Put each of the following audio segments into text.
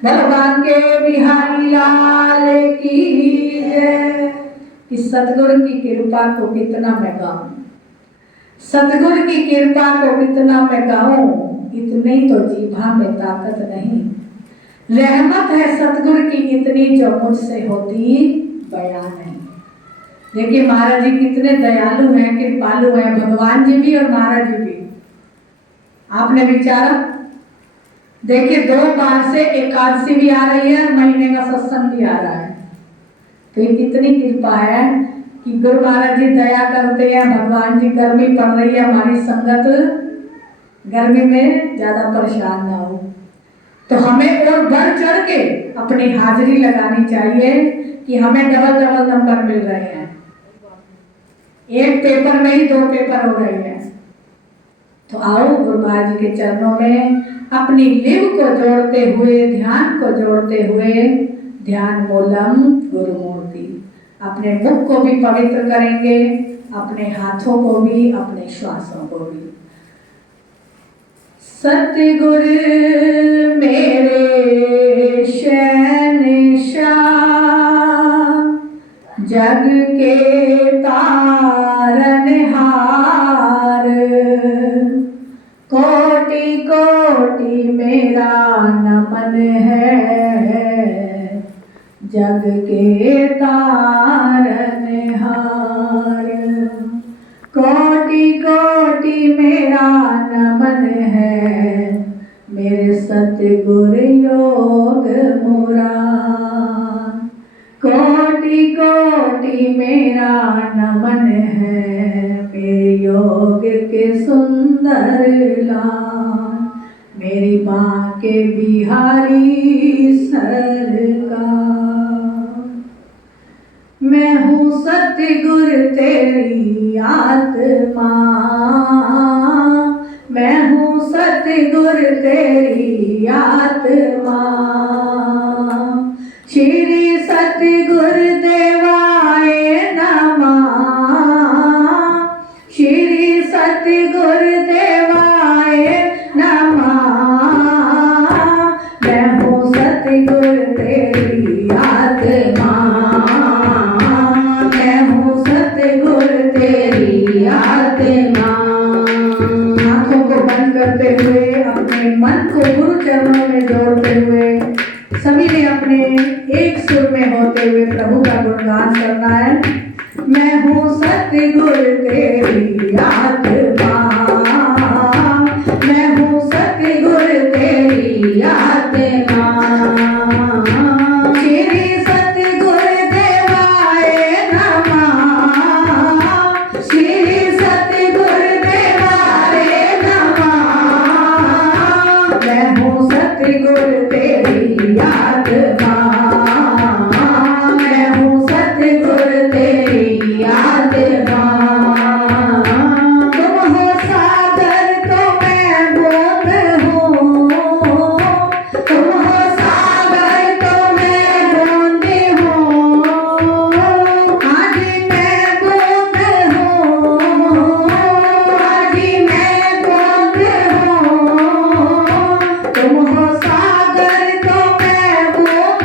भगवान के बिहारी लाल की जय। कि सतगुरु की कृपा को कितना मैं गाऊं, सतगुरु की कृपा को कितना मैं गाऊं, इतनी तो जीभा में ताकत नहीं। रहमत है सतगुरु की इतनी जो मुझसे होती बयान नहीं। देखिए महाराज जी कितने दयालु हैं, कृपालु हैं, भगवान जी भी और महाराज जी भी। आपने विचारा देखिए 2 बार से एकादशी भी आ रही है, महीने का सत्संग भी आ रहा है। तो ये कितनी कृपा है कि गुरु महाराज जी दया करते हैं। भगवान जी गर्मी पड़ रही है, हमारी संगत गर्मी में ज्यादा परेशान ना हो, तो हमें और बढ़ चढ़ के अपनी हाजिरी लगानी चाहिए कि हमें डबल डबल नंबर मिल रहे हैं। एक पेपर में ही 2 पेपर हो रहे हैं। तो आओ गुरु महाराज जी के चरणों में अपनी लिव को जोड़ते हुए, ध्यान को जोड़ते हुए, ध्यान मूलम गुरु मूर्ति, अपने मुख को भी पवित्र करेंगे, अपने हाथों को भी, अपने श्वासों को भी। सतगुरु मेरे शहंशाह, जग के तारनहार, कोटि कोटि मेरा नमन है, जग के तारनहार। कोटि कोटि मेरा नमन है, मेरे सतगुरु योग मुरार। कोटि कोटि मेरा नमन है, मेरे योग के सुंदर लाल, मेरी माँ के बिहारी सरकार। मैं हूँ सतगुरु तेरी आत्मा, मैं हूँ सतगुरु तेरी आत्मा। श्री सतगुरु देवाय नमः, श्री सतगुरु देवाय नमः। मैं हूँ सतगुरु तेरी आत्मा, मैं हूँ सतगुरु तेरी आत्मा। आंखों को बंद करते हुए, अपने मन को गुरु चरणों में जोड़ते हुए, सभी ने अपने एक सुर में होते हुए प्रभु का गुणगान करना है। मैं हूँ सतगुरु तेरी आत्मा, मैं हूँ सतगुरु तेरी आत्मा। श्री सतगुरु देवाय नमः, श्री सतगुरु देवाय नमः। मैं हूँ सतगुरु तेरी आत्मा, मैं हूँ सतगुरु तेरी आत्मा। तुम हो सागर तो मैं बूंद हूँ, तुम हो सागर तो मैं बूंद हूँ। आज मैं बूंद हूँ, आज मैं बूंद हूँ। तुम हो सागर तो मैं बूंद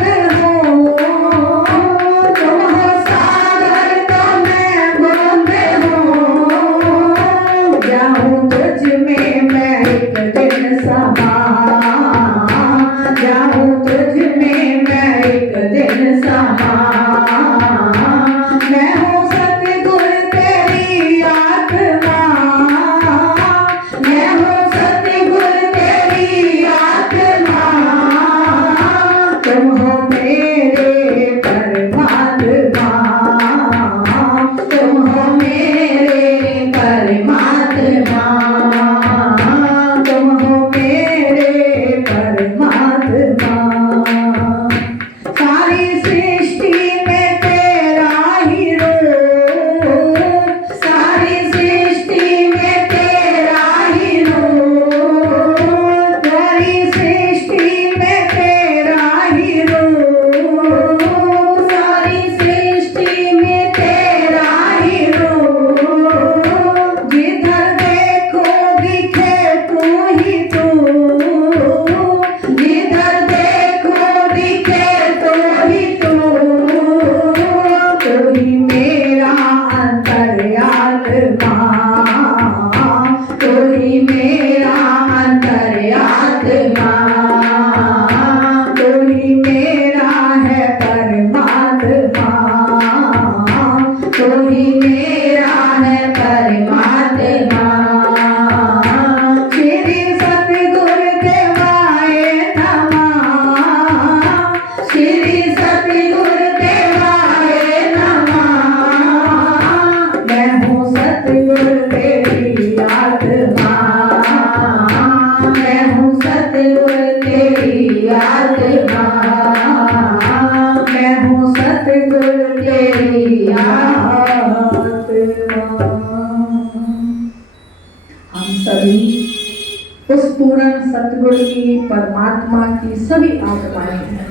पूर्ण सतगुरु की, परमात्मा की सभी आत्माएं हैं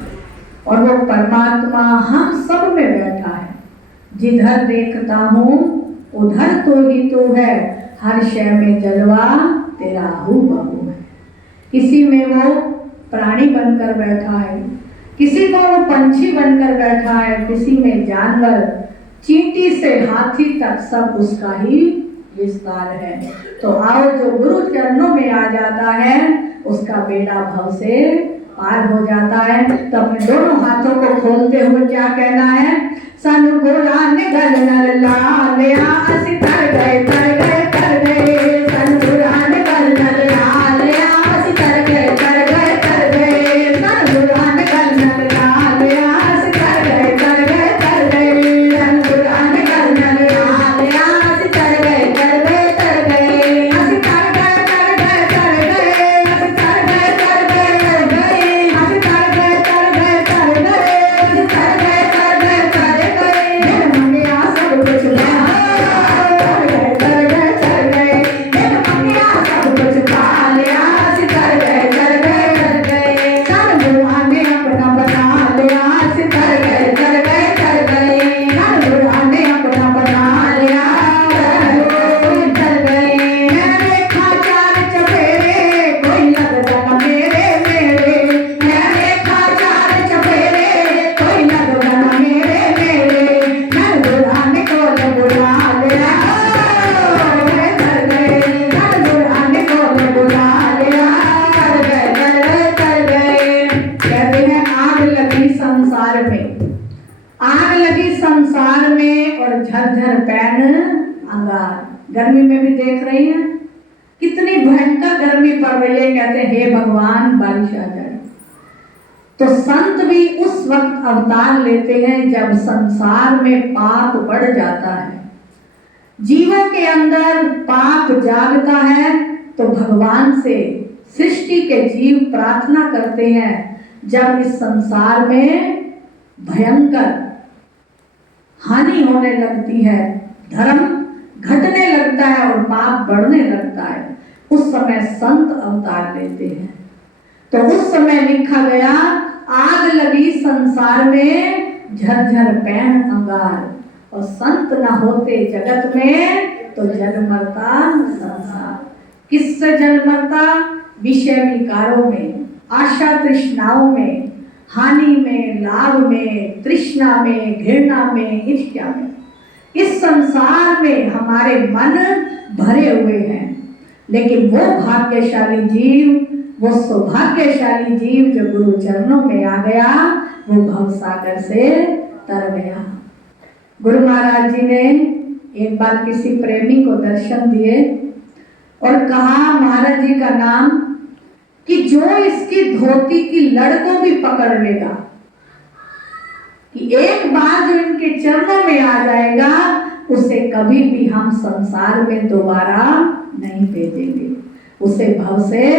और वो परमात्मा हम सब में बैठा है। जिधर देखता हूँ उधर तो ही तो है, हर शय में जलवा तेरा हूबहू है। किसी में वो प्राणी बनकर बैठा है, किसी में वो पंछी बनकर बैठा है, किसी में जानवर, चींटी से हाथी तक सब उसका ही विस्तार है। तो आओ, जो गुरु चरणों में आ जाता है उसका बेड़ा भव से पार हो जाता है। तो अपने दोनों हाथों को खोलते हुए क्या कहना है? सानू गोरा ने गल नर लाल असी तर गए तर गए तर गए, सानू गोरा ने गल नर लाल असी तर गए तर गए तर गए, सानू गोरा ने गल नर लाल असी तर गए तर गए तर गए, सानू गोरा ने गल नर लाल असी तर गए तर गए तर गए, असी तर गए तर गए तर गए, असी तर गए तर गए गए, असी तर गए तर गए तर गए, असी तर गए तर गए तर गए, मंगिया सब कुछ ले तर गए तर गए तर गए, मंगिया सब कुछ पा लिया, असी तर गए तर गए तर गए, सानू गुरुआ ने अपना बना लिया, असी तर गए तर गए तर गए, सानू गुरुआ ने अपना बना लिया तर गए। मैं देखा चार चफेरे कोई लगता न मेरे मेरे, मैं देखा चार चफेरे कोई लगता न मेरे मेरे, मैं बुढ़ाने को ले बुला लिया तर गए, मैं बुढ़ाने को ले बुला लिया तर गए। कहते हैं आग लगी संसार में, आग लगी संसार में और झरझर पैन अंगार। गर्मी में भी देख रही हैं कितनी भयंकर गर्मी पड़ रही है। कहते हैं हे भगवान बारिश आ जाए। तो संत भी उस वक्त अवतार लेते हैं जब संसार में पाप बढ़ जाता है, जीवों के अंदर पाप जागता है, तो भगवान से सृष्टि के जीव प्रार्थना करते हैं। जब इस संसार में भयंकर हानि होने लगती है, धर्म घटने लगता है और पाप बढ़ने लगता है, उस समय संत अवतार लेते हैं। तो उस समय लिखा गया आग लगी संसार में झरझर पैन अंगार, और संत न होते जगत में तो जल मरता संसार। किससे जल मरता? विषय विकारों में, आशा तृष्णाओं में, हानि में, लाभ में, तृष्णा में, घृणा में, ईर्ष्या में। इस संसार में हमारे मन भरे हुए हैं, लेकिन वो भाग्यशाली जीव, वो सौभाग्यशाली जीव जो गुरु चरणों में आ गया, वो भवसागर से तर गया। गुरु महाराज जी ने एक बार किसी प्रेमी को दर्शन दिए और कहा महाराज जी का नाम कि जो इसकी धोती की लड़ को भी पकड़ लेगा, कि एक बार जो इनके चरणों में आ जाएगा, उसे कभी भी हम संसार में दोबारा नहीं भेजेंगे, उसे भव से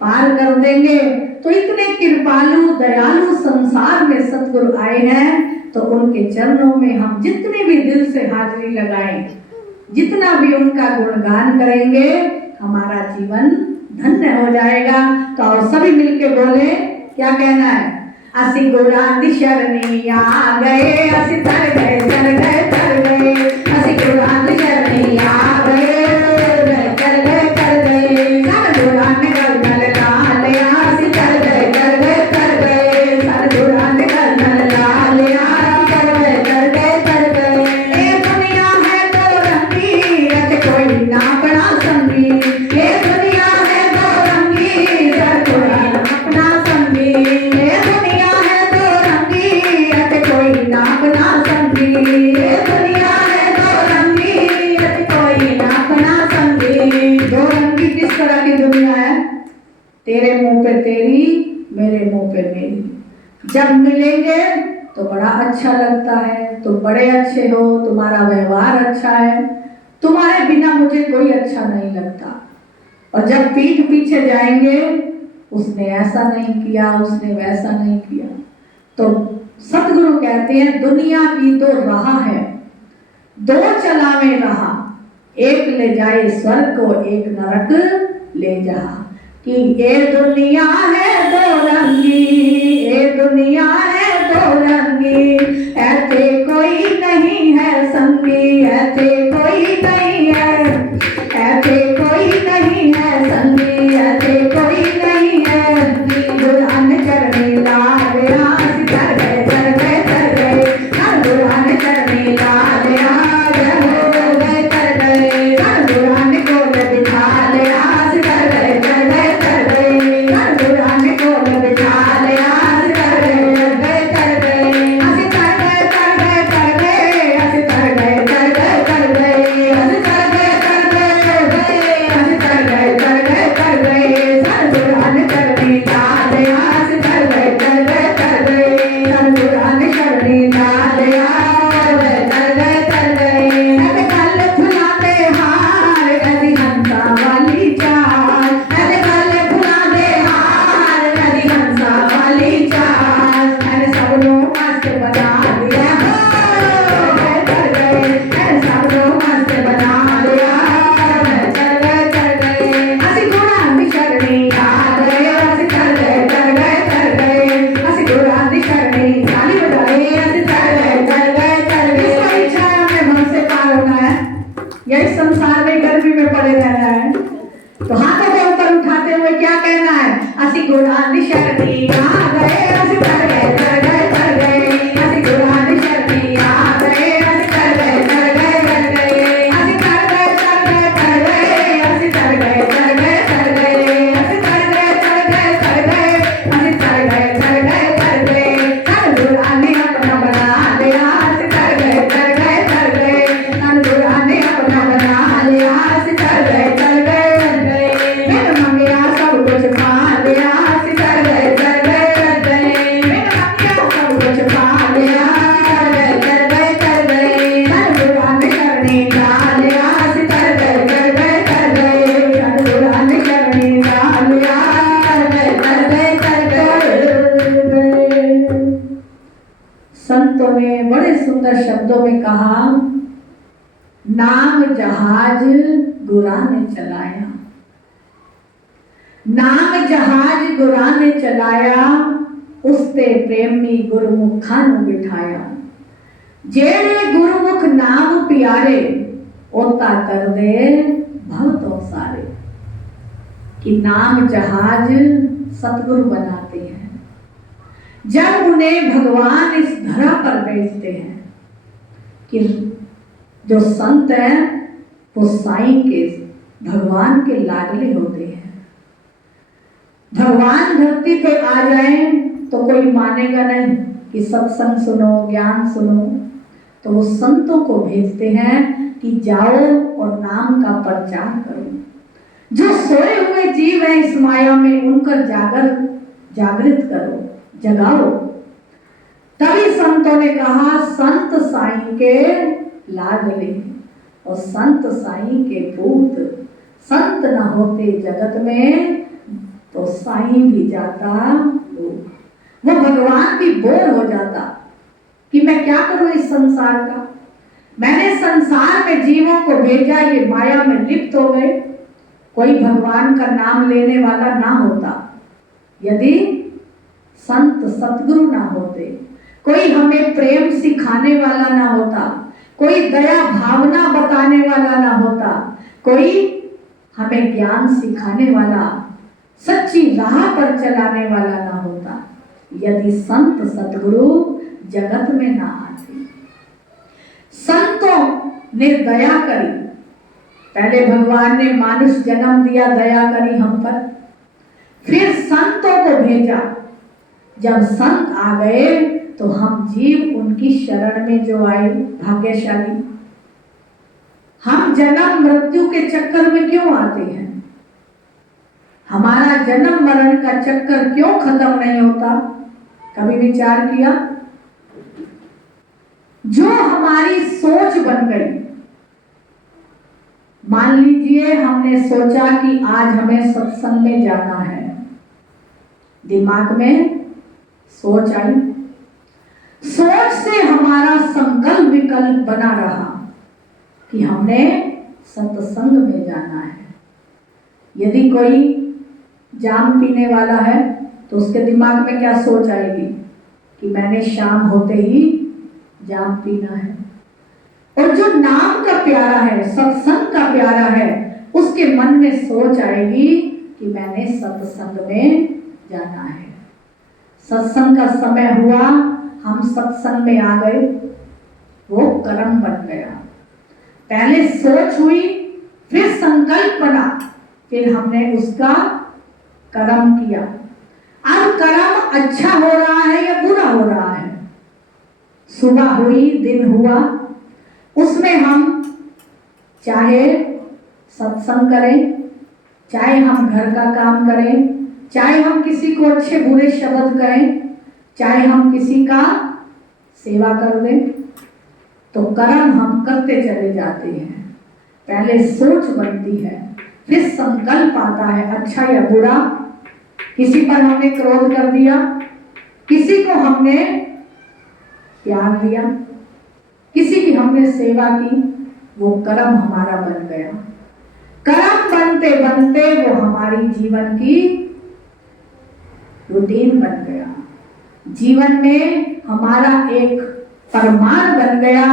पार कर देंगे। तो इतने कृपालु दयालु संसार में सतगुरु आए हैं, तो उनके चरणों में हम जितने भी दिल से हाजिरी लगाएं, जितना भी उनका गुणगान करेंगे, हमारा जीवन धन्य हो जाएगा। तो और सभी मिलके बोले, क्या कहना है? असी गोरा दी शरणी आ गए, असी तर गए तर गए तर गए, असी गोरा दी शरणी आ गए तर गए तर गए, सर गोरा ने गल नल लाल असी तर गए तर गए तर गए, सर गोरा ने गल नल लाल तर गए तर गए तर गए। ए दुनिया है दो रंगी, रच कोई ना बड़ा संगी, ए दुनिया है दो रंगी, रच कोई ना अपना संगी, ए दुनिया है दो रंगी, रच कोई ना अपना संगी, ए दुनिया है दो रंगी, रच कोई ना अपना संगी। दो रंगी किस तरह की दुनिया है? तेरे मुंह पे तेरी, मेरे मुंह पे मेरी। जब मिलेंगे तो बड़ा अच्छा लगता है, तुम बड़े अच्छे हो, तुम्हारा व्यवहार अच्छा है, तुम्हारे बिना मुझे कोई अच्छा नहीं लगता। और जब पीठ पीछे जाएंगे, उसने ऐसा नहीं किया, उसने वैसा नहीं किया। तो सतगुरु कहते हैं दुनिया की दो राह है, दो चलावे रहा, एक ले जाए स्वर्ग को, एक नरक ले जा। कि ये दुनिया है दो रंगी, ये दुनिया है दो रंगी, ऐसे कोई नहीं है संगी, ऐसे कोई नहीं है, ऐसे कोई नहीं है संगी, ऐसे कोई नहीं है। दुल्हन चढ़ने लाल आस कर गए कर गए कर गए, दुल्हन चढ़ने लाल आस हो गए कर गए, दुल्हन को बिठा ले आस कर गए कर गए कर गए, दुल्हन को बिठा ले आस कर गए कर गए, हंस कर गए कर गए कर गए, हंस कर गए कर गए कर गए, हंस कर गए कर गए कर गए, हंस कर गए कर गए कर गए, दुल्हन चढ़ने लाल आस कर गए कर गए कर गए, दुल्हन चढ़ने लाल आस कर गए कर गए। ऐसे गले फुलाते हार कदी हंसा वाली चाल, ऐसे गले फुलाते हार कदी हंसा वाली चाल, ऐसे सब लोग मस्त बना दिया कर गए, ऐसे सब लोग मस्त बना दिया कर गए, हंसी घोड़ा निशरनी आ गए, हंसी कर गए कर गए कर गए, हंसी घोड़ा निशरनी ताली बजाए, हंसी कर गए कर गए कर गए। इसका इच्छा है हमें मन से पार होना है, यही संसार में गर्मी में पड़े रहना है। तो हाथों को ऊपर उठाते हुए क्या कहना है, हंसी घोड़ा निशरनी आ गए, हंसी कर गए कर गए कर गए, हंसी घोड़ा निशरनी आ गए, हंसी कर गए कर गए कर गए, हंसी कर गए कर गए कर गए, हंसी कर गए कर गए कर गए, हंसी कर गए कर गए कर गए, हंसी कर गए कर गए कर गए, घोड़ा ने अपना बना लिया, हंसी कर गए कर गए कर गए, घोड़ा ने अपना बना लिया, हंसी कर गए कर गए कर गए, मैंने मंगिया सब कुछ पा लिया, हंसी कर गए कर गए कर गए, मैंने मंगिया सब कुछ पा लिया, कर गए कर गए, घोड़ा ने करने डाल लिया, हंसी कर गए कर गए कर गए, घोड़ा ने करने डाल लिया, कर गए कर गए। संतों ने बड़े सुंदर शब्दों में कहा, नाम जहाज गुरा ने चलाया, नाम जहाज गुरा ने चलाया, उसते प्रेमी गुरमुखा नु बिठाया, जेड़े गुरमुख नाम प्यारे, ओता कर दे भव तो सारे। कि नाम जहाज सतगुरु बनाते हैं, जब उन्हें भगवान इस धरा पर भेजते हैं, कि जो संत हैं वो साईं के भगवान के लाडले होते हैं। भगवान धरती पे आ जाएं तो कोई मानेगा नहीं कि सत्संग सुनो ज्ञान सुनो, तो वो संतों को भेजते हैं कि जाओ और नाम का प्रचार करो। जो सोए हुए जीव हैं इस माया में उनका जागृत करो, जगाओ। तभी संतों ने कहा संत साईं के लाडले और संत साईं के पूत, संत न होते जगत में तो साईं भी जाता वो भगवान भी बोर हो जाता कि मैं क्या करूं इस संसार का, मैंने संसार में जीवों को भेजा, ये माया में लिप्त हो गए। कोई भगवान का नाम लेने वाला ना होता, यदि संत सतगुरु ना होते, कोई हमें प्रेम सिखाने वाला ना होता, कोई दया भावना बताने वाला ना होता, कोई हमें ज्ञान सिखाने वाला, सच्ची राह पर चलाने वाला ना होता, यदि संत सतगुरु जगत में ना आते। संतों ने दया करी, पहले भगवान ने मानुष जन्म दिया, दया करी हम पर, फिर संतों को भेजा। जब संत आ गए तो हम जीव उनकी शरण में जो आए भाग्यशाली। हम जन्म मृत्यु के चक्कर में क्यों आते हैं? हमारा जन्म मरण का चक्कर क्यों खत्म नहीं होता? कभी विचार किया? जो हमारी सोच बन गई, मान लीजिए हमने सोचा कि आज हमें सत्संग में जाना है, दिमाग में सोच आई, सोच से हमारा संकल्प विकल्प बना रहा कि हमने सत्संग में जाना है। यदि कोई जाम पीने वाला है तो उसके दिमाग में क्या सोच आएगी कि मैंने शाम होते ही जाम पीना है। और जो नाम का प्यारा है, सत्संग का प्यारा है, उसके मन में सोच आएगी कि मैंने सत्संग में जाना है। सत्संग का समय हुआ, हम सत्संग में आ गए, वो कर्म बन गया। पहले सोच हुई, फिर संकल्प बना, फिर हमने उसका कर्म किया। अब कर्म अच्छा हो रहा है या बुरा हो रहा है? सुबह हुई, दिन हुआ, उसमें हम चाहे सत्संग करें, चाहे हम घर का काम करें, चाहे हम किसी को अच्छे बुरे शब्द कहें, चाहे हम किसी का सेवा कर दें, तो कर्म हम करते चले जाते हैं। पहले सोच बनती है, फिर संकल्प आता है, अच्छा या बुरा। किसी पर हमने क्रोध कर दिया, किसी को हमने प्यार दिया, किसी की हमने सेवा की, वो कर्म हमारा बन गया। कर्म बनते बनते वो हमारी जीवन की रूटीन बन गया। जीवन में हमारा एक प्रमाण बन गया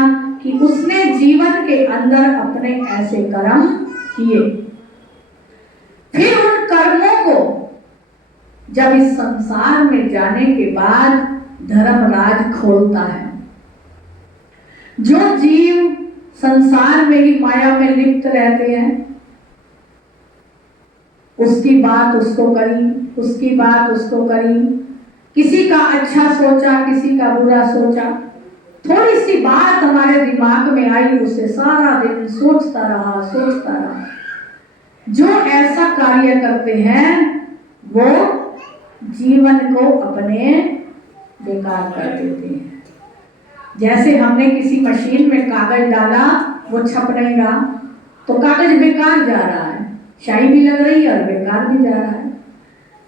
कि उसने जीवन के अंदर अपने ऐसे कर्म किए। फिर उन कर्मों को जब इस संसार में जाने के बाद धर्मराज खोलता है। जो जीव संसार में ही माया में लिप्त रहते हैं, उसकी बात उसको करी, उसकी बात उसको करी, किसी का अच्छा सोचा, किसी का बुरा सोचा, थोड़ी सी बात हमारे दिमाग में आई, उसे सारा दिन सोचता रहा। जो ऐसा कार्य करते हैं वो जीवन को अपने बेकार कर देते हैं। जैसे हमने किसी मशीन में कागज डाला, वो छप नहीं रहा, तो कागज बेकार जा रहा है, शाई भी लग रही है और बेकार भी जा रहा है।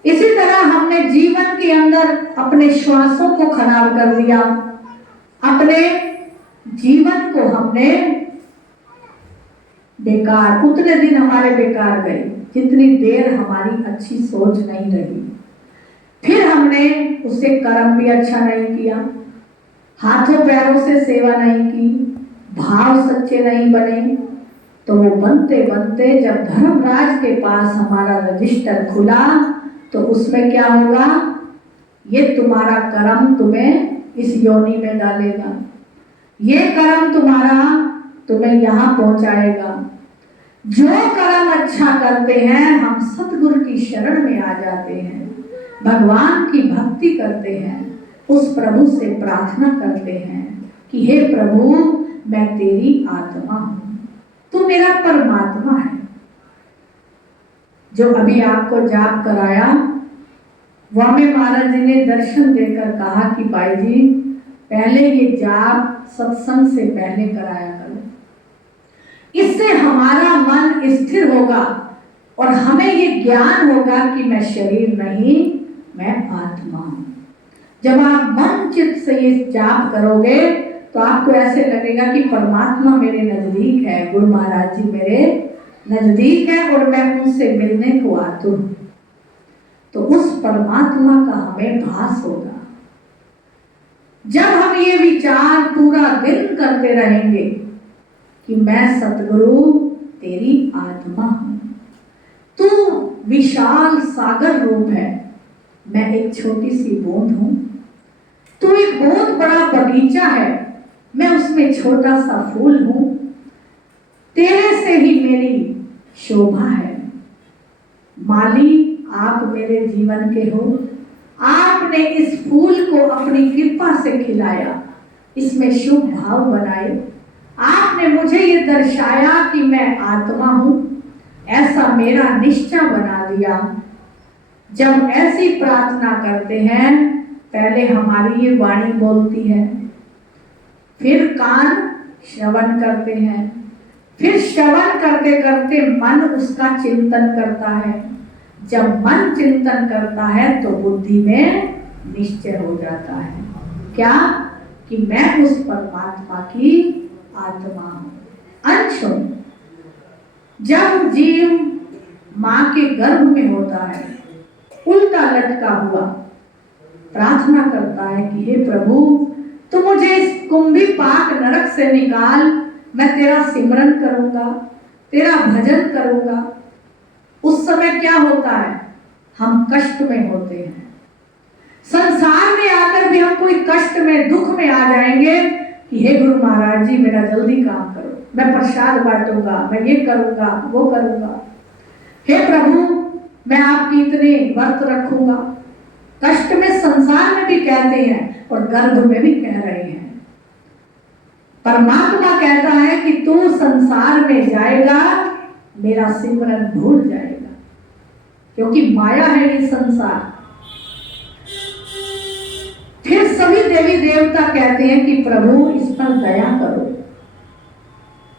इसी तरह हमने जीवन के अंदर अपने श्वासों को खराब कर दिया, अपने जीवन को हमने बेकार, उतने दिन हमारे बेकार गए जितनी देर हमारी अच्छी सोच नहीं रही। फिर हमने उसे कर्म भी अच्छा नहीं किया, हाथों पैरों से सेवा नहीं की, भाव सच्चे नहीं बने, तो वो बनते बनते जब धर्मराज के पास हमारा रजिस्टर खुला तो उसमें क्या होगा, ये तुम्हारा कर्म तुम्हें इस योनि में डालेगा, ये कर्म तुम्हें यहाँ पहुंचाएगा। जो कर्म अच्छा करते हैं, हम सतगुरु की शरण में आ जाते हैं, भगवान की भक्ति करते हैं, उस प्रभु से प्रार्थना करते हैं कि हे प्रभु, मैं तेरी आत्मा हूं, तू मेरा परमात्मा है। जो अभी आपको जाप कराया, स्वामी महाराज जी ने दर्शन देकर कहा कि भाई जी, पहले ये जाप सत्संग से पहले कराया करो, इससे हमारा मन स्थिर होगा और हमें ये ज्ञान होगा कि मैं शरीर नहीं, मैं आत्मा हूं। जब आप मन चित्त से ये जाप करोगे तो आपको ऐसे लगेगा कि परमात्मा मेरे नजदीक है, गुरु महाराज जी मेरे नजदीक है और मैं उनसे मिलने को आतुर हूं। तो उस परमात्मा का हमें भास होगा। जब हम ये विचार पूरा दिन करते रहेंगे कि मैं सतगुरु तेरी आत्मा हूं, तू विशाल सागर रूप है, मैं एक छोटी सी बूंद हूं, तू एक बहुत बड़ा बगीचा है, मैं उसमें छोटा सा फूल हूं, तेरे से ही मेरी शोभा है। माली आप मेरे जीवन के हो, आपने इस फूल को अपनी कृपा से खिलाया, इसमें शुभ भाव बनाए, आपने मुझे ये दर्शाया कि मैं आत्मा हूं, ऐसा मेरा निश्चय बना दिया। जब ऐसी प्रार्थना करते हैं, पहले हमारी ये वाणी बोलती है, फिर कान श्रवण करते हैं, फिर श्रवण करते करते मन उसका चिंतन करता है। जब मन चिंतन करता है तो बुद्धि में निश्चय हो जाता है, क्या कि मैं उस परमात्मा की आत्मा हूं, अंश हूं। जब जीव मां के गर्भ में होता है लटका हुआ प्रार्थना करता है कि हे प्रभु, तू मुझे इस कुंभी पाक नरक से निकाल, मैं तेरा सिमरन करूंगा, तेरा भजन करूंगा। उस समय क्या होता है? हम कष्ट में होते हैं। संसार में आकर भी हम कोई कष्ट में, दुख में आ जाएंगे कि हे गुरु महाराज जी, मेरा जल्दी काम करो, मैं प्रसाद बांटूंगा, मैं ये करूंगा, वो करूंगा। हे प्रभु, मैं आपकी इतने व्रत रखूंगा। कष्ट में संसार में भी कहते हैं और गर्भ में भी कह रहे हैं। परमात्मा कहता है कि तू संसार में जाएगा, मेरा सिमरन भूल जाएगा, क्योंकि माया है ये संसार। फिर सभी देवी देवता कहते हैं कि प्रभु, इस पर दया करो,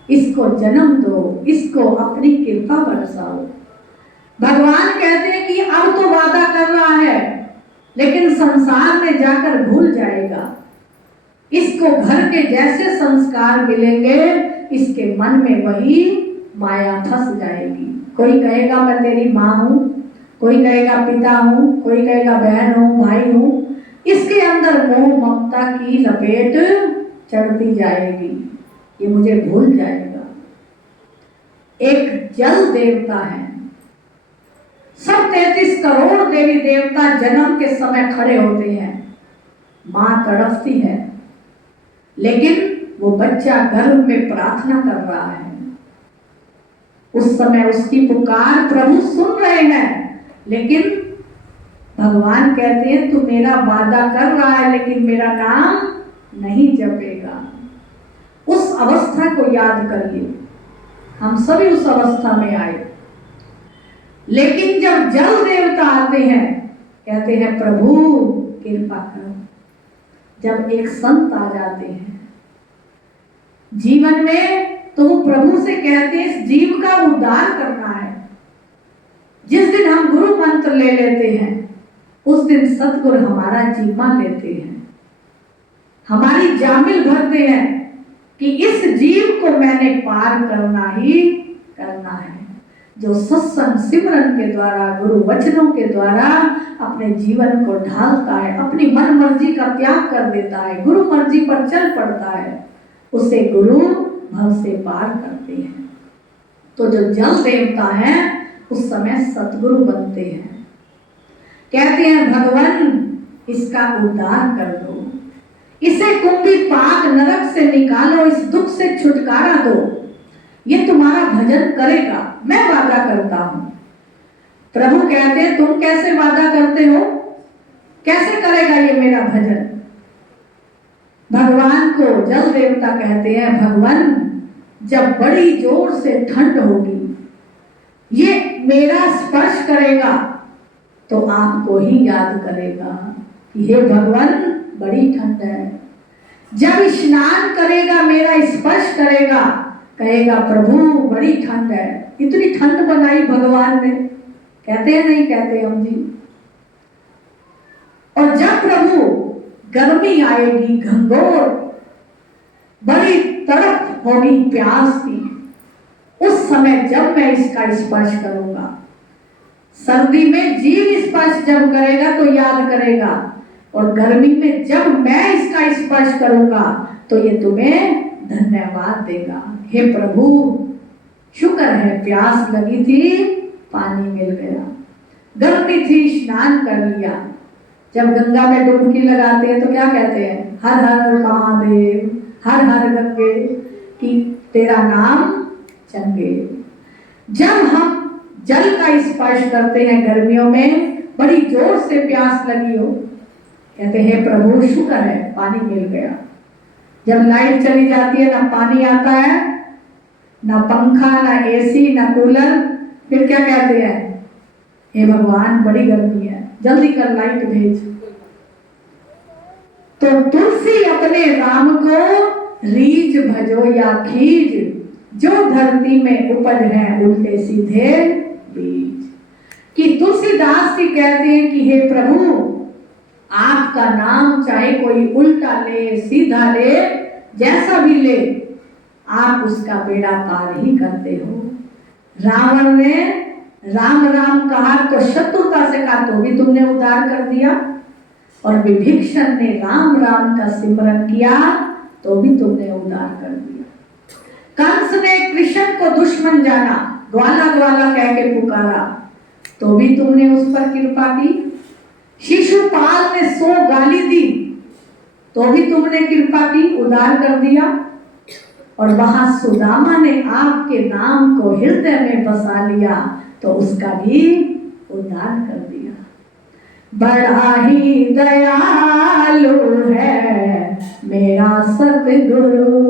इसको जन्म दो, इसको अपनी कृपा बरसाओ। भगवान कहते हैं कि अब तो वादा कर रहा है, लेकिन संसार में जाकर भूल जाएगा। इसको घर के जैसे संस्कार मिलेंगे, इसके मन में वही माया फंस जाएगी। कोई कहेगा मैं तेरी माँ हूँ, कोई कहेगा पिता हूँ, कोई कहेगा बहन हूँ, भाई हूँ। इसके अंदर मोह ममता की लपेट चढ़ती जाएगी, ये मुझे भूल जाएगा। एक जल देवता है, सब 33 करोड़ देवी देवता जन्म के समय खड़े होते हैं। मां तड़पती है, लेकिन वो बच्चा गर्भ में प्रार्थना कर रहा है। उस समय उसकी पुकार प्रभु सुन रहे हैं, लेकिन भगवान कहते हैं तू मेरा वादा कर रहा है, लेकिन मेरा नाम नहीं जपेगा। उस अवस्था को याद करिए, हम सभी उस अवस्था में आए। लेकिन जब जल देवता आते हैं, कहते हैं प्रभु कृपा करो। जब एक संत आ जाते हैं जीवन में, तो वो प्रभु से कहते हैं इस जीव का उद्धार करना है। जिस दिन हम गुरु मंत्र ले लेते हैं, उस दिन सतगुरु हमारा जीवा लेते हैं, हमारी जामिल भरते हैं कि इस जीव को मैंने पार करना ही करना है। जो सत्संग सिमरन के द्वारा, गुरु वचनों के द्वारा अपने जीवन को ढालता है, अपनी मन मर्जी का त्याग कर देता है, गुरु मर्जी पर चल पड़ता है, उसे गुरु भव से पार करते हैं। तो जो जल देवता है उस समय सतगुरु बनते हैं। कहते हैं भगवान इसका उद्धार कर दो, इसे कुंभी पाक नरक से निकालो, इस दुख से छुटकारा दो, ये तुम्हारा भजन करेगा, मैं वादा करता हूं। प्रभु कहते हैं तुम कैसे वादा करते हो, कैसे करेगा ये मेरा भजन? भगवान को जल देवता कहते हैं भगवान, जब बड़ी जोर से ठंड होगी, ये मेरा स्पर्श करेगा तो आपको ही याद करेगा कि हे भगवान बड़ी ठंड है। जब स्नान करेगा, मेरा स्पर्श करेगा, कहेगा प्रभु बड़ी ठंड है। इतनी ठंड बनाई भगवान ने, कहते हैं नहीं कहते हम जी। और जब प्रभु गर्मी आएगी, घंघोर, बड़ी तड़प होगी प्यास की, उस समय जब मैं इसका स्पर्श करूंगा, सर्दी में जीव स्पर्श जब करेगा तो याद करेगा, और गर्मी में जब मैं इसका स्पर्श करूंगा तो ये तुम्हें धन्यवाद देगा। हे प्रभु शुक्र है, प्यास लगी थी पानी मिल गया, गर्मी थी स्नान कर लिया। जब गंगा में डुबकी लगाते हैं तो क्या कहते हैं? हर हर महादेव, हर हर गंगे, कि तेरा नाम चंगे। जब हम जल का स्पर्श करते हैं गर्मियों में, बड़ी जोर से प्यास लगी हो, कहते हैं प्रभु शुक्र है पानी मिल गया। जब लाइट चली जाती है, ना पानी आता है, ना पंखा, ना एसी, ना कूलर, फिर क्या कहते हैं? हे भगवान बड़ी गर्मी है, जल्दी कर लाइट भेज। तो तुलसी अपने राम को रीझ भजो या खीज, जो धरती में उपज है उल्टे सीधे बीज। कि तुलसीदास जी कहते हैं कि हे प्रभु आपका नाम चाहे कोई उल्टा ले, सीधा ले, जैसा भी ले, आप उसका बेड़ा पार ही करते हो। रावण ने राम राम कहा तो शत्रुता से कहा तो भी तुमने उद्धार कर दिया, और विभीषण ने राम राम का सिमरन किया तो भी तुमने उद्धार कर दिया। कंस ने कृष्ण को दुश्मन जाना, ग्वाला ग्वाला कह के पुकारा तो भी तुमने उस पर कृपा की। शिशुपाल ने 100 गाली दी तो भी तुमने कृपा की, उद्धार कर दिया। और वहां सुदामा ने आपके नाम को हृदय में बसा लिया तो उसका भी उद्धार कर दिया। बड़ा ही दयालु है मेरा सतगुरु,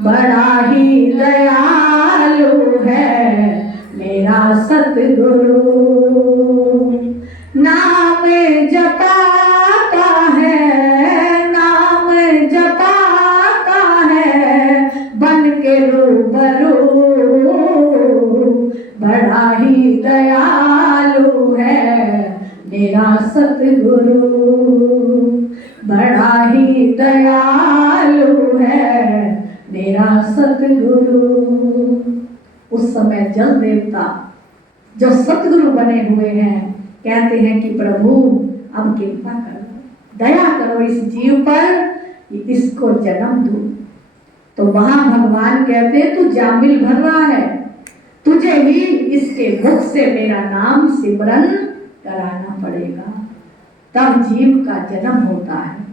बड़ा ही दयालु है मेरा सतगुरु। नाम जपाता है, नाम जपाता है बन के रूबरू, बड़ा ही दयालु है मेरा सतगुरु, बड़ा ही दयालु है मेरा सतगुरु। उस समय जल देवता जो सतगुरु बने हुए हैं कहते हैं कि प्रभु अब कृपा करो, दया करो इस जीव पर, इसको जन्म दो। तो वहां भगवान कहते हैं तू जामिल भर रहा है, तुझे ही इसके मुख से मेरा नाम सिमरन कराना पड़ेगा, तब जीव का जन्म होता है।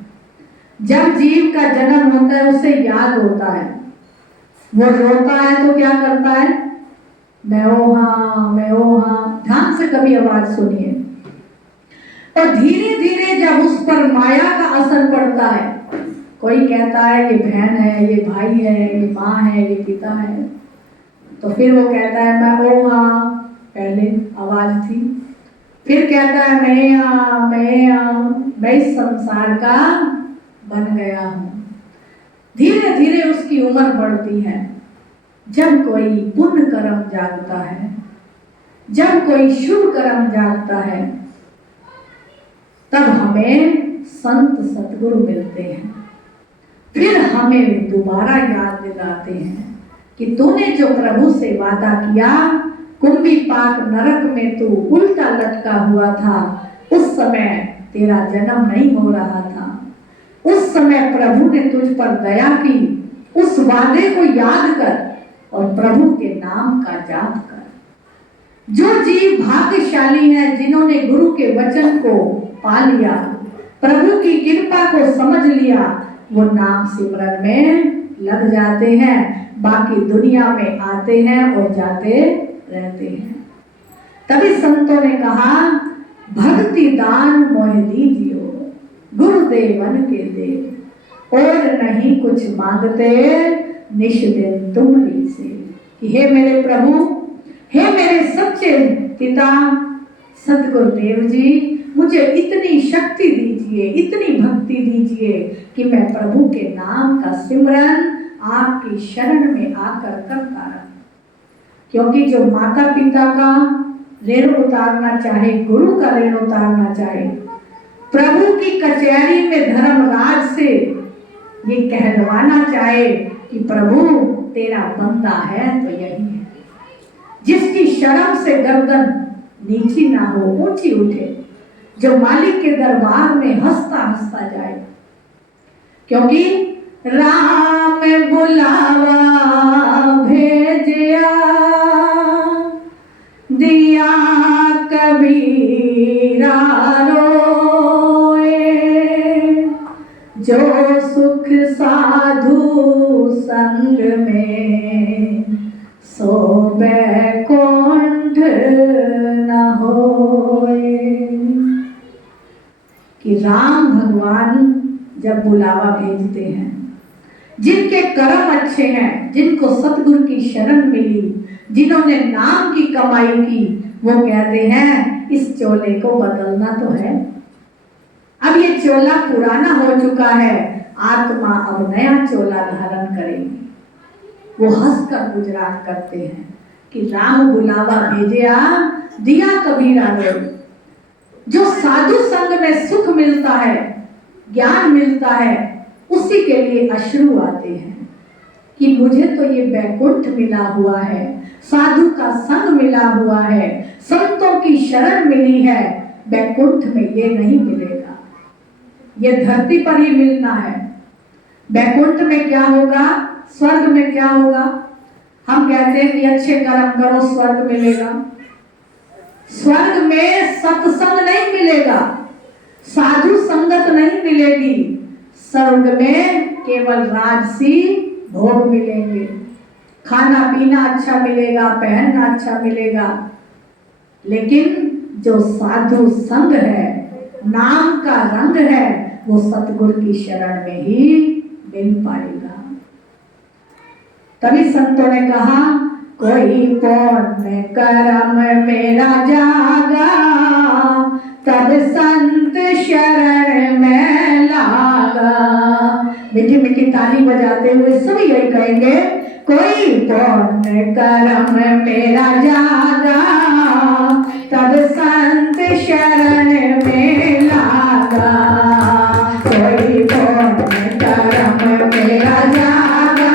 जब जीव का जन्म होता है उसे याद होता है, वो रोता है तो क्या करता है, मैं ओ हाँ। ध्यान से कभी आवाज सुनिए। और धीरे धीरे जब उस पर माया का असर पड़ता है, कोई कहता है ये बहन है, ये भाई है, ये माँ है, ये पिता है, तो फिर वो कहता है मैं ओ हाँ, पहले आवाज थी, फिर कहता है मैं इस संसार का बन गया हूँ। धीरे धीरे उसकी उम्र बढ़ती है। जब कोई पुण्य कर्म जागता है, जब कोई शुभ कर्म जागता है, तब हमें संत सतगुरु मिलते हैं, फिर हमें दोबारा याद दिलाते हैं कि तूने जो प्रभु से वादा किया, कुंभी पाक नरक में तू उल्टा लटका हुआ था, उस समय तेरा जन्म नहीं हो रहा था, उस समय प्रभु ने तुझ पर दया की, उस वादे को याद कर और प्रभु के नाम का जाप कर। जो जीव भाग्यशाली हैं जिन्होंने गुरु के वचन को पा लिया, प्रभु की कृपा को समझ लिया, वो नाम सिमरन में लग जाते हैं, बाकी दुनिया में आते हैं और जाते रहते हैं। तभी संतों ने कहा भक्ति दान मोह दीजियो गुरुदेवन के देव, और नहीं कुछ मांगते निश दिन तुम्हारी से। कि हे मेरे प्रभु, हे मेरे सच्चे पिता सतगुरुदेव जी, मुझे इतनी शक्ति दीजिए, इतनी भक्ति दीजिए कि मैं प्रभु के नाम का सिमरन आपकी शरण में आकर करता रहूं। क्योंकि जो माता पिता का ऋण उतारना चाहे, गुरु का ऋण उतारना चाहे, प्रभु की कचहरी में धर्मराज से ये कहलवाना चाहे कि प्रभु तेरा बंदा है, तो यही है जिसकी शर्म से गर्दन नीची ना हो, ऊंची उठे, जो मालिक के दरबार में हंसता हंसता जाए। क्योंकि राम बुलावा भेजिया दिया कबीरा रोए, जो सुख साधु संग में सो बैकुंठ न होए। कि राम भगवान जब बुलावा भेजते हैं, जिनके कर्म अच्छे हैं, जिनको सतगुरु की शरण मिली, जिन्होंने नाम की कमाई की, वो कहते हैं इस चोले को बदलना तो है, अब ये चोला पुराना हो चुका है, आत्मा अब नया चोला धारण करेगी। वो हंसकर गुजरात करते हैं कि राम बुलावा भेजिया दिया कबीरा रोए। जो साधु संग में सुख मिलता है, ज्ञान मिलता है, उसी के लिए अश्रु आते हैं कि मुझे तो ये बैकुंठ मिला हुआ है, साधु का संग मिला हुआ है, संतों की शरण मिली है, वैकुंठ में ये नहीं मिलेगा, ये धरती पर ही मिलना है। वैकुंठ में क्या होगा, स्वर्ग में क्या होगा? हम कहते हैं कि अच्छे कर्म करो स्वर्ग मिलेगा। स्वर्ग में सत्संग नहीं मिलेगा, साधु संगत नहीं मिलेगी। स्वर्ग में केवल राजसी भोग मिलेंगे, खाना पीना अच्छा मिलेगा, पहनना अच्छा मिलेगा। लेकिन जो साधु संग है, नाम का रंग है, वो सतगुरु की शरण में ही मिल पाएगा। तभी संतों ने कहा, कोई पुण्य कर्म मेरा जागा, तब संत शरण में लागा। मीठी मीठी ताली बजाते हुए सभी यही कहेंगे, कोई पुण्य कर्म मेरा जागा, तब संत शरण में लागा। कोई पुण्य कर्म मेरा जागा,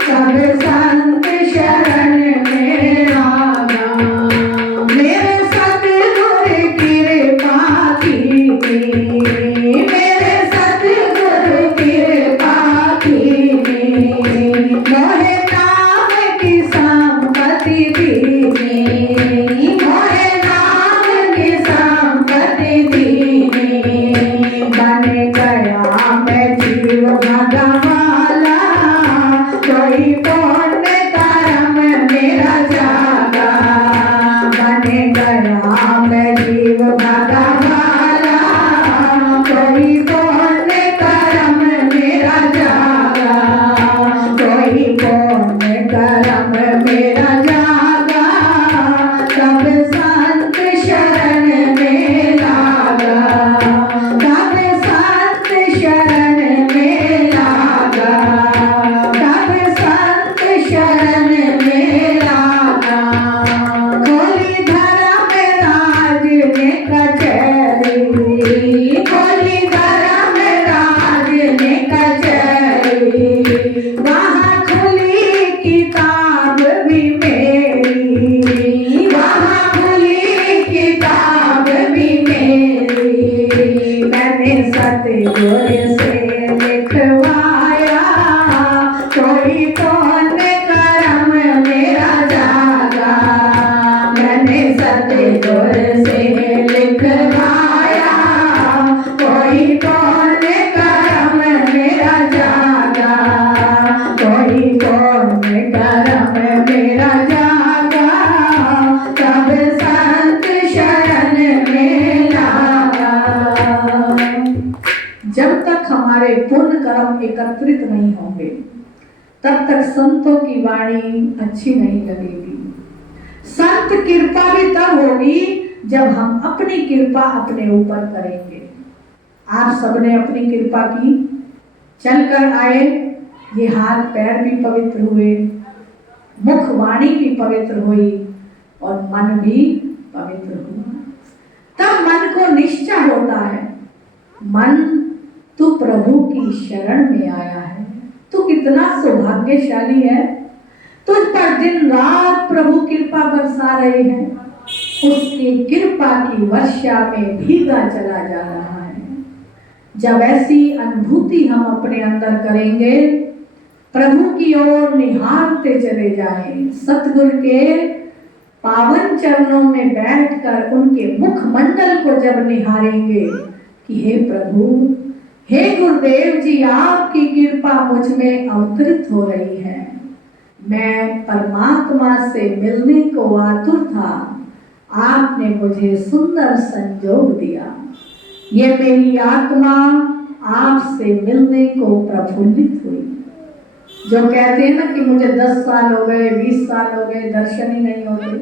तब संत शरण में लागा। मेरे सतगुरु कृपा की, मेरे सतगुरु कृपा की, मोहे नाम की संपत्ति दीनी, मोहे नाम की संपत्ति दीनी। बन गया मैं जीव भगवाला, कोई पुण्य कर्म मेरा जागा। बन गया मैं जीव भगवाला, कोई पुण्य कर्म मेरा जागा। कोई पुण्य कर्म मेरा जागा, तब संत शरण में लागा। तब संत शरण में लागा, तब संत शरण में लागा। खोली धर्म राज ने कचहरी, खोली धर्म राज ने कचहरी, वहाँ खुली किताब भी मेरी, वहाँ खुली किताब भी मेरी। मैंने सतगुरु से लिखवाया, कोई पुण्य कर्म मेरा जागा। मैंने सतगुरु से लिखवाया, कोई पुण्य कर्म मेरा जागा। कोई पुण्य कर्म मेरा जागा, तब संत शरण में लागा। जब तक हमारे पुण्य कर्म एकत्रित नहीं होंगे, तब तक संतों की वाणी अच्छी नहीं लगेगी। संत कृपा भी तब होगी जब हम अपनी कृपा अपने ऊपर करेंगे। आप सबने अपनी कृपा की, चलकर आए, ये हाथ पैर भी पवित्र हुए, मुख वाणी भी पवित्र हुई और मन भी पवित्र हुआ। तब मन को निश्चय होता है, मन तू प्रभु की शरण में आया है, तू कितना सौभाग्यशाली है, तुझ पर दिन रात प्रभु कृपा बरसा रहे हैं। उसकी कृपा की वर्षा में भीगा चला जा रहा है। जब ऐसी अनुभूति हम अपने अंदर करेंगे, प्रभु की ओर निहारते चले जाएं, सतगुरु के पावन चरणों में बैठकर उनके मुखमंडल को जब निहारेंगे कि हे प्रभु, हे गुरुदेव जी, आपकी कृपा मुझ में अवतरित हो रही है, मैं परमात्मा से मिलने को आतुर था, आपने मुझे सुंदर संजोग दिया, ये मेरी आत्मा आपसे मिलने को प्रफुल्लित हुई। जो कहते हैं ना कि मुझे 10 साल हो गए, 20 साल हो गए, दर्शन ही नहीं होते,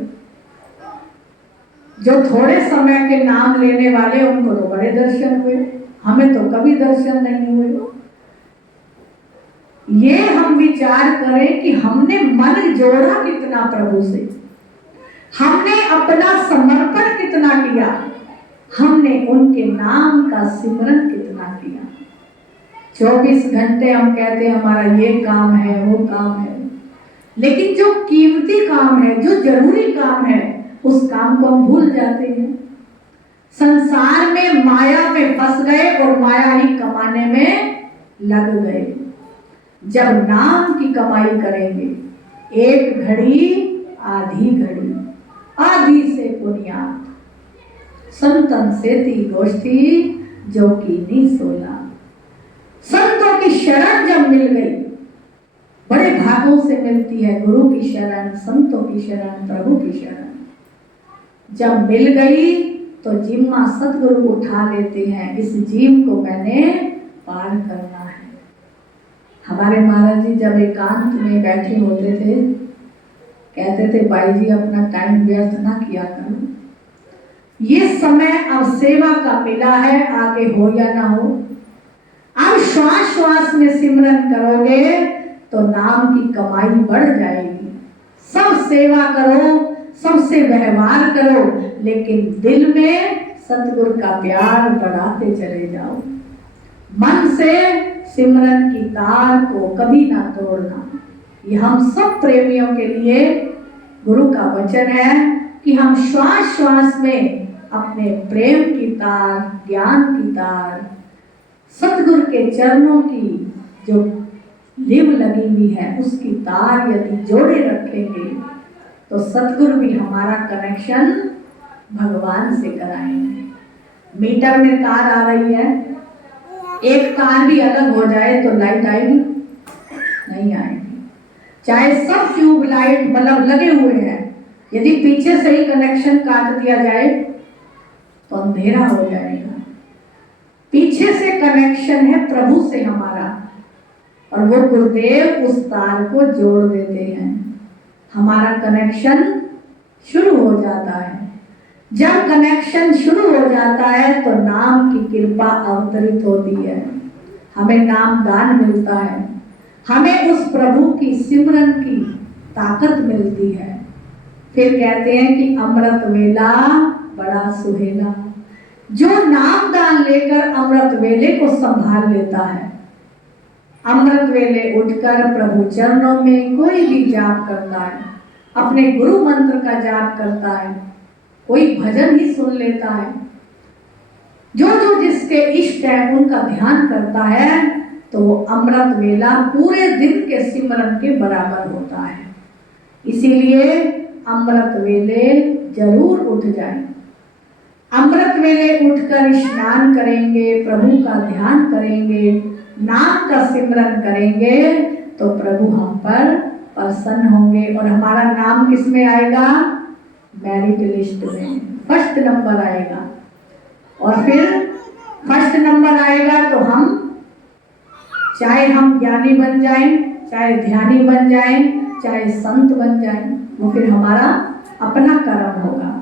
जो थोड़े समय के नाम लेने वाले उनको तो बड़े दर्शन हुए, हमें तो कभी दर्शन नहीं हुए। ये हम विचार करें कि हमने मन जोड़ा कितना प्रभु से, हमने अपना समर्पण कितना किया, हमने उनके नाम का सिमरन कितना किया। 24 घंटे हम कहते हैं हमारा ये काम है, वो काम है, लेकिन जो कीमती काम है, जो जरूरी काम है, उस काम को हम भूल जाते हैं। संसार में माया में फंस गए और माया ही कमाने में लग गए। जब नाम की कमाई करेंगे, एक घड़ी आधी घड़ी, आधी से बुनियाद, संतन से ती गोष्ठी जो कीनी सोला। संतों की शरण जब मिल गई, बड़े भागों से मिलती है गुरु की शरण, संतों की शरण, प्रभु की शरण। जब मिल गई तो जिम्मा सतगुरु उठा लेते हैं, इस जीव को मैंने पार करना है। हमारे महाराज जी जब एकांत में बैठे होते थे, कहते थे भाई जी अपना टाइम व्यर्थ ना किया करो, ये समय अब सेवा का मिला है, आगे हो या ना हो। अब श्वास श्वास में सिमरन करोगे तो नाम की कमाई बढ़ जाएगी। सब सेवा करो, सबसे व्यवहार करो, लेकिन दिल में सतगुरु का प्यार बढ़ाते चले जाओ। मन से सिमरन की तार को कभी ना तोड़ना। ये हम सब प्रेमियों के लिए गुरु का वचन है कि हम श्वास श्वास में अपने प्रेम की तार, ज्ञान की तार, सतगुरु के चरणों की जो लिव लगी हुई है, उसकी तार यदि जोड़े रखेंगे तो सतगुरु भी हमारा कनेक्शन भगवान से कराएंगे। मीटर में तार आ रही है, एक तार भी अलग हो जाए तो लाइट आएगी? नहीं आएगी। चाहे सब ट्यूब लाइट बल्ब लगे हुए हैं, यदि पीछे से ही कनेक्शन काट दिया जाए तो अंधेरा हो जाएगा। पीछे से कनेक्शन है प्रभु से हमारा, और वो गुरुदेव उस तार को जोड़ देते हैं, हमारा कनेक्शन शुरू हो जाता है। जब कनेक्शन शुरू हो जाता है तो नाम की कृपा अवतरित होती है, हमें नाम दान मिलता है, हमें उस प्रभु की सिमरन की ताकत मिलती है। फिर कहते हैं कि अमृत वेला बड़ा सुहेला। जो नाम दान लेकर अमृत वेले को संभाल लेता है, अमृत वेले उठकर प्रभु चरणों में कोई भी जाप करता है, अपने गुरु मंत्र का जाप करता है, कोई भजन ही सुन लेता है, जो जो जिसके इष्ट है उनका ध्यान करता है, तो वो अमृत वेला पूरे दिन के सिमरन के बराबर होता है। इसीलिए अमृत वेले जरूर उठ जाए। अमृत वेले उठकर स्नान करेंगे, प्रभु का ध्यान करेंगे, नाम का सिमरन करेंगे तो प्रभु हम पर प्रसन्न होंगे और हमारा नाम किस में आएगा? मेरिट लिस्ट में फर्स्ट नंबर आएगा। और फिर फर्स्ट नंबर आएगा तो हम चाहे हम ज्ञानी बन जाएं, चाहे ध्यानी बन जाएं, चाहे संत बन जाएं, वो फिर हमारा अपना कर्म होगा।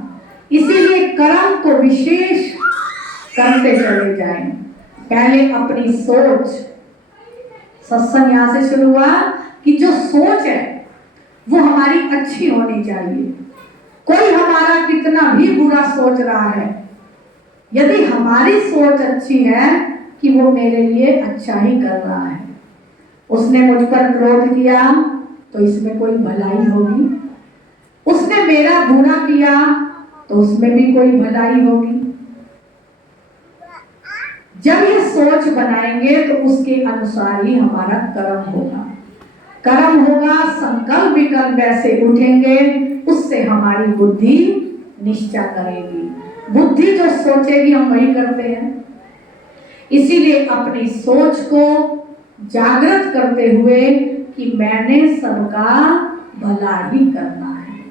इसीलिए कर्म को विशेष करते चले जाएं। पहले अपनी सोच, सत्संग यहाँ से शुरू हुआ कि जो सोच है वो हमारी अच्छी होनी चाहिए। कोई हमारा कितना भी बुरा सोच रहा है, यदि हमारी सोच अच्छी है कि वो मेरे लिए अच्छा ही कर रहा है, उसने मुझ पर क्रोध किया तो इसमें कोई भलाई होगी, उसने मेरा बुरा किया तो उसमें भी कोई भलाई होगी। जब ये सोच बनाएंगे तो उसके अनुसार ही हमारा कर्म होगा। कर्म होगा, संकल्प विकल्प वैसे उठेंगे, उससे हमारी बुद्धि निश्चय करेगी। बुद्धि जो सोचेगी हम वही करते हैं। इसीलिए अपनी सोच को जागृत करते हुए कि मैंने सबका भला ही करना है।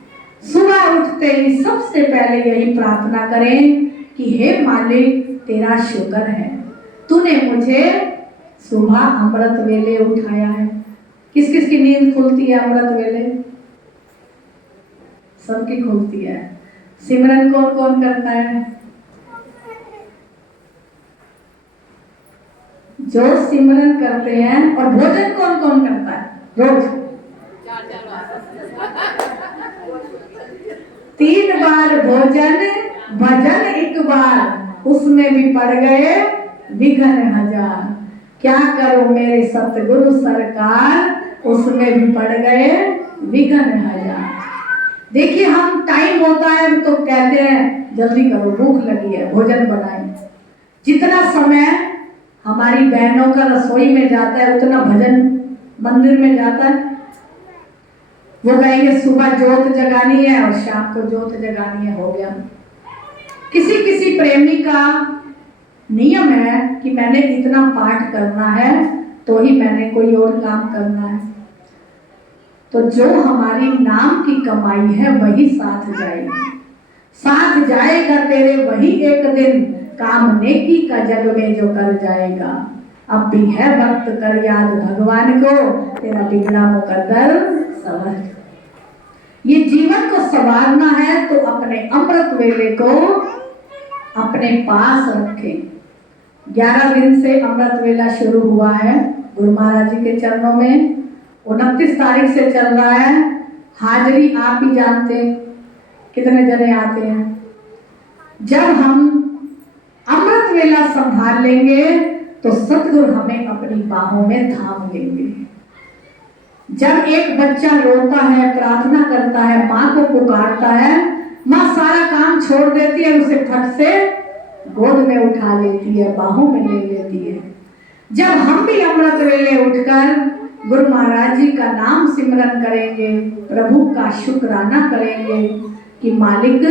सुबह उठते ही सबसे पहले यही प्रार्थना करें कि हे मालिक, तेरा शुक्र है, तूने मुझे सुबह अमृत वेले उठाया है। किस किस की नींद खुलती है अमृत वेले? सबकी खुलती है। सिमरन कौन कौन करता है? जो सिमरन करते हैं। और भोजन कौन कौन करता है रोज? 3 बार भोजन, भजन 1 बार, उसमें भी पड़ गए विघ्न हजार। क्या करो मेरे सतगुरु सरकार, उसमें भी पड़ गए विघ्न रह जाए। देखिए हम टाइम होता है तो कहते हैं जल्दी करो, भूख लगी है, भोजन बनाए। जितना समय हमारी बहनों का रसोई में जाता है उतना भजन मंदिर में जाता है। वो कहेंगे सुबह जोत जगानी है और शाम को जोत जगानी है, हो गया। किसी किसी प्रेमी का नियम है कि मैंने इतना पाठ करना है तो ही मैंने कोई और काम करना है। तो जो हमारी नाम की कमाई है वही साथ जाएगी, साथ जाएगा तेरे वही एक दिन, काम नेकी का जग में जो कर जाएगा। अब भी है वक्त कर याद भगवान को, तेरा बिगड़ा मुकद्दर संवर। ये जीवन को संवारना है तो अपने अमृत वेले को अपने पास रखें। 11 दिन से अमृत वेला शुरू हुआ है गुरु महाराज जी के चरणों में। 29 तारीख से चल रहा है। हाजिरी आप ही जानते कितने जने आते हैं। जब हम अमृत वेला संभाल लेंगे तो सतगुरु हमें अपनी बाहों में थाम लेंगे। जब एक बच्चा रोता है, प्रार्थना करता है, माँ को पुकारता है, माँ सारा काम छोड़ देती है, उसे फट से गोद में उठा लेती है, बाहों में ले लेती है। जब हम भी अमृत वेले उठकर गुरु महाराज जी का नाम सिमरन करेंगे, प्रभु का शुक्राना करेंगे कि मालिक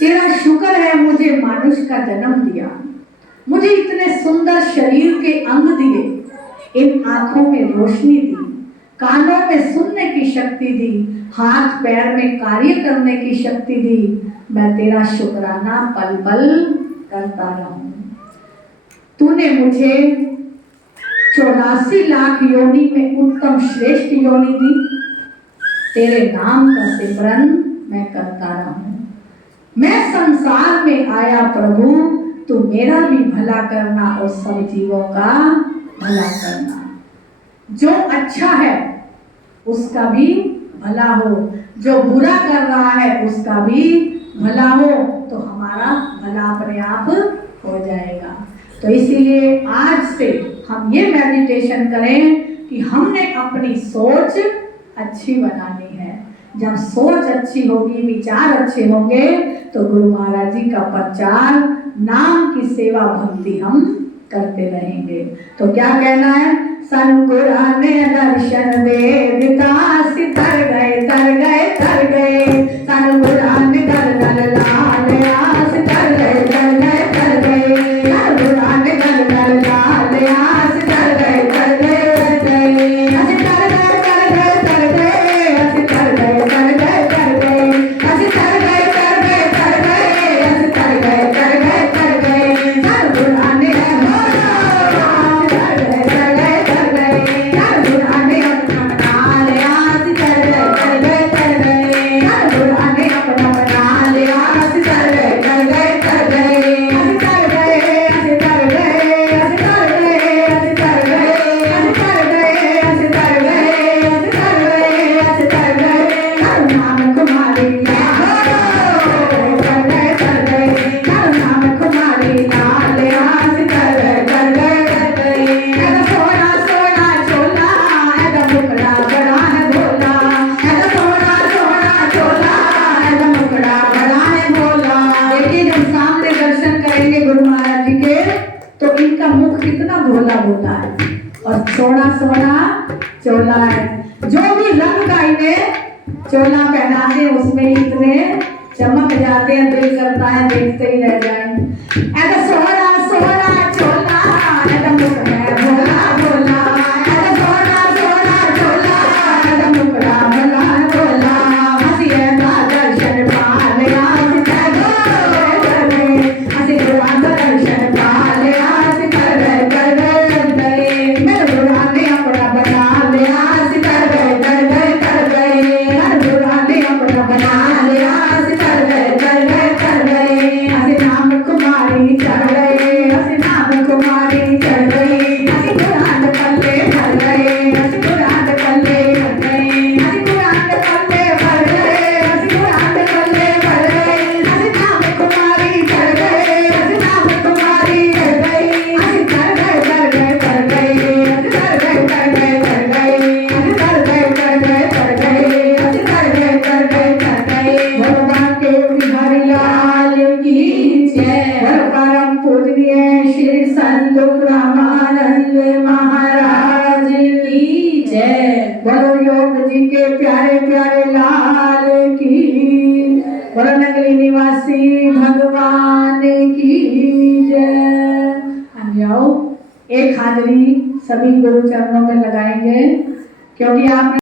तेरा शुक्र है मुझे मानुष का जन्म दिया, मुझे इतने सुंदर शरीर के अंग दिए, इन आंखों में रोशनी दी, कानों में सुनने की शक्ति दी, हाथ पैर में कार्य करने की शक्ति दी। मैं तेरा शुक्राना पल पल करता रहूं। तूने मुझे 84 लाख योनि में उत्तम श्रेष्ठ योनि दी, तेरे नाम का सिमरन मैं करता रहूं। मैं संसार में आया प्रभु, तू मेरा भी भला करना और सब जीवों का भला करना। जो अच्छा है उसका भी भला हो, जो बुरा कर रहा है उसका भी भला हो, तो हमारा भला अपने आप हो जाएगा। तो इसीलिए आज से हम ये मेडिटेशन करें कि हमने अपनी सोच अच्छी बनानी है। जब सोच अच्छी होगी, विचार अच्छे होंगे, तो गुरु महाराज जी का प्रचार, नाम की सेवा भक्ति हम करते रहेंगे। तो क्या कहना है? सनगुरा ने दर्शन दे विकास तर गए तर गए तर गए, सनगुरा ने दर्शन लाल आस तर गए तर गए तर गए, सनगुरा ने दर्शन लाल आस तर गए तर गए तर गए, अस तर गए तर गए तर गए, अस तर गए तर गए तर गए, अस तर गए तर गए तर गए, अस तर गए तर गए तर गए, सनगुरा ने चोला है। जो भी रंग का इन्हें चोला पहनाते हैं उसमें इतने चमक जाते हैं, दिल करता है देखते ही रह जाए। ऐसा सोहरा सोहरा चोला, ऐसा मुखड़ा भोला भोला, ऐसा सोहरा सोहरा चोला, ऐसा मुखड़ा भोला भोला, हंसिए का दर्शन पाले आज कर गए, हंसी का दर्शन पाले आज कर गए, मेरे बुरा ने अपना बना लिया, कर गए कर गए कर गए, मेरे बुरा ने अपना बना लिया, कर गए कर गए कर गए, हंसी नाम कुमारी बोलिए श्री संत ब्रह्मानंद महाराज की जय। बोलो योग जी के प्यारे प्यारे लाल की, बोलो नगरी निवासी भगवान की जय। आ जाओ, एक हाजरी सभी गुरु चरणों में लगाएंगे, क्योंकि आप